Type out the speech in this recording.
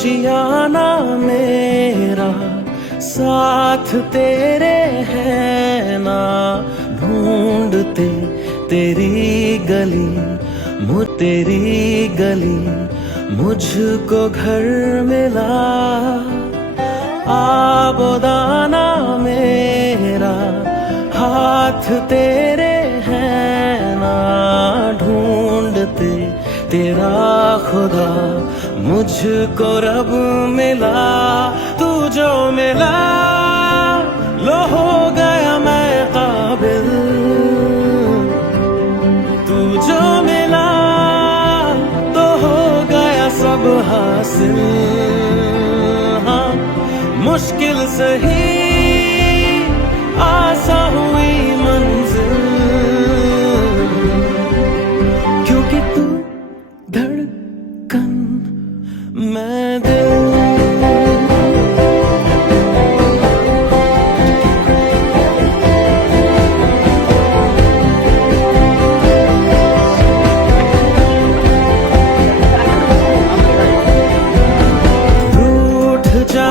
आशियाना मेरा साथ तेरे है ना, ढूंढते तेरी गली मुझको घर मिला। आबोदाना मेरा हाथ तेरे है ना, ढूंढते तेरा खुदा मुझको रब मिला। तू जो मिला लो हो गया मैं काबिल, तू जो मिला तो हो गया सब हासिल। हाँ मुश्किल सही आसा हुई मंजिल, क्योंकि तू धड़कन मैं दिल। रूठ जा